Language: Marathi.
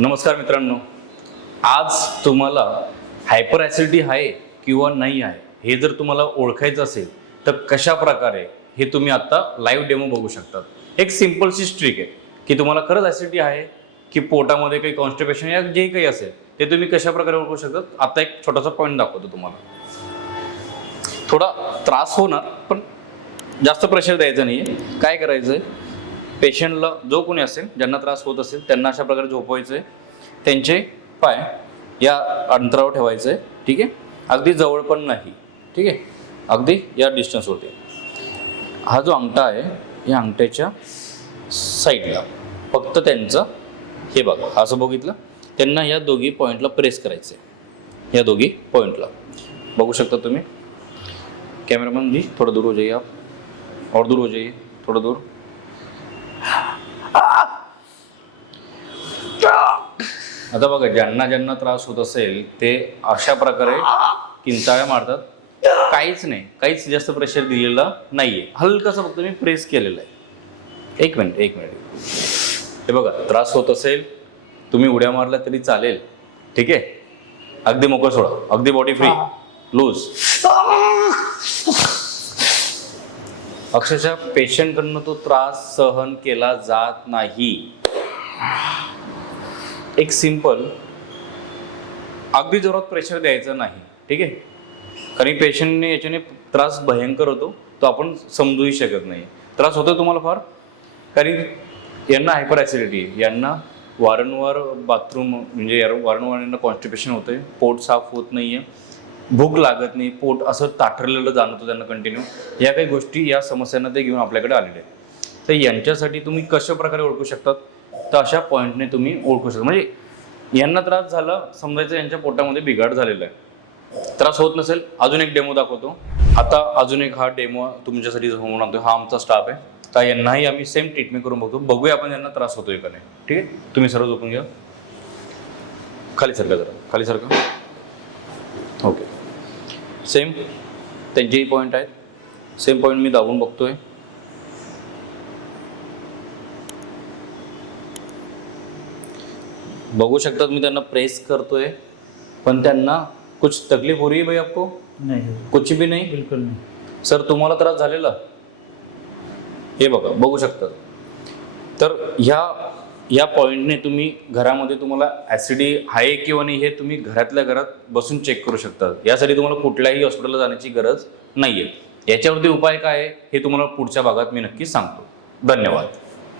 नमस्कार मित्रांनो, आज तुम्हाला हायपर ॲसिडिटी आहे किंवा नाही आहे हे जर तुम्हाला ओळखायचं असेल तर कशा प्रकारे हे तुम्ही आता लाईव्ह डेमो बघू शकतात. एक सिम्पलशी ट्रिक आहे की तुम्हाला खरंच ॲसिडिटी आहे की पोटामध्ये काही कॉन्स्टिपेशन या जे काही असेल ते तुम्ही कशा प्रकारे ओळखू शकतात. आता एक छोटासा पॉईंट दाखवतो तुम्हाला. थोडा त्रास होणार पण जास्त प्रेशर द्यायचं नाही आहे. काय करायचं आहे, पेशंटला जो कोणी असेल ज्यांना त्रास होत असेल त्यांना अशा प्रकारे झोपवायचं आहे. त्यांचे पाय या अंतरावर ठेवायचं आहे. ठीक आहे, अगदी जवळ पण नाही. ठीक आहे, अगदी या डिस्टन्सवरती. हा जो अंगठा आहे या अंगठ्याच्या साईडला फक्त त्यांचं हे बघा, असं बघितलं त्यांना या दोघी पॉईंटला प्रेस करायचं आहे. या दोघी पॉईंटला बघू शकता तुम्ही. कैमरामैन जी थोड़ा दूर हो जाइए, आप और दूर हो जाइए, थोड़ा दूर. आता बघा, ज्यांना ज्यांना त्रास होत असेल ते अशा प्रकारे किंचाळ्या मारतात. काहीच नाही, काहीच जास्त प्रेशर दिलेलं नाहीये, हलकंसं फक्त मी प्रेस केलेलं आहे. एक मिनिट. हे बघा, त्रास होत असेल तुम्ही उड्या मारल्या तरी चालेल. ठीक आहे, अगदी मोकळं सोडा, अगदी बॉडी फ्री, लूज. अक्षरशः पेशंटकडनं तो त्रास सहन केला जात नाही. एक सिंपल, अगदी जोरात प्रेशर द्यायचं नाही. ठीक आहे, कारण पेशंटने याच्याने त्रास भयंकर होतो, तो आपण समजूही शकत नाही. त्रास होतो तुम्हाला फार, कारण यांना हायपर ॲसिडिटी आहे, यांना वारंवार बाथरूम म्हणजे वारंवार यांना कॉन्स्टिपेशन होतं आहे, पोट साफ होत नाही आहे, भूक लागत नाही, पोट असं ताठरलेलं जाणवतं त्यांना कंटिन्यू. या काही गोष्टी, या समस्यांना ते घेऊन आपल्याकडे आलेले आहेत. तर यांच्यासाठी तुम्ही कशा प्रकारे ओळखू शकतात, तर अशा पॉईंटने तुम्ही ओळखू शकता. म्हणजे यांना त्रास झाला समजायचं यांच्या पोटामध्ये बिघाड झालेला आहे. त्रास होत नसेल, अजून एक डेमो दाखवतो. आता अजून एक हा डेमो तुमच्यासाठी होऊन आणतो. हा आमचा स्टाफ आहे, तर यांनाही आम्ही सेम ट्रीटमेंट करून बघतो. बघूया आपण यांना त्रास होतोय का नाही. ठीक आहे, तुम्ही सर्व झोपून घ्या. खाली सरका, जरा खाली सरका. ओके, सेम त्यांचेही पॉईंट आहेत. सेम पॉईंट मी दाबून बघतोय. बघू शकतात मी त्यांना प्रेस करतोय, पण त्यांना कुछ तकलीफ हो रही है भाई आपको? नहीं, कुछ भी नहीं. बिल्कुल नहीं. सर तुम्हाला त्रास झालेला हे बघा, बघू शकतात. तर ह्या पॉईंटने तुम्ही घरामध्ये तुम्हाला ॲसिडिटी आहे किंवा नाही हे तुम्ही घरातल्या घरात बसून चेक करू शकता. यासाठी तुम्हाला कुठल्याही हॉस्पिटलला जाण्याची गरज नाही आहे. याच्यावरती उपाय काय आहे हे तुम्हाला पुढच्या भागात मी नक्की सांगतो. धन्यवाद.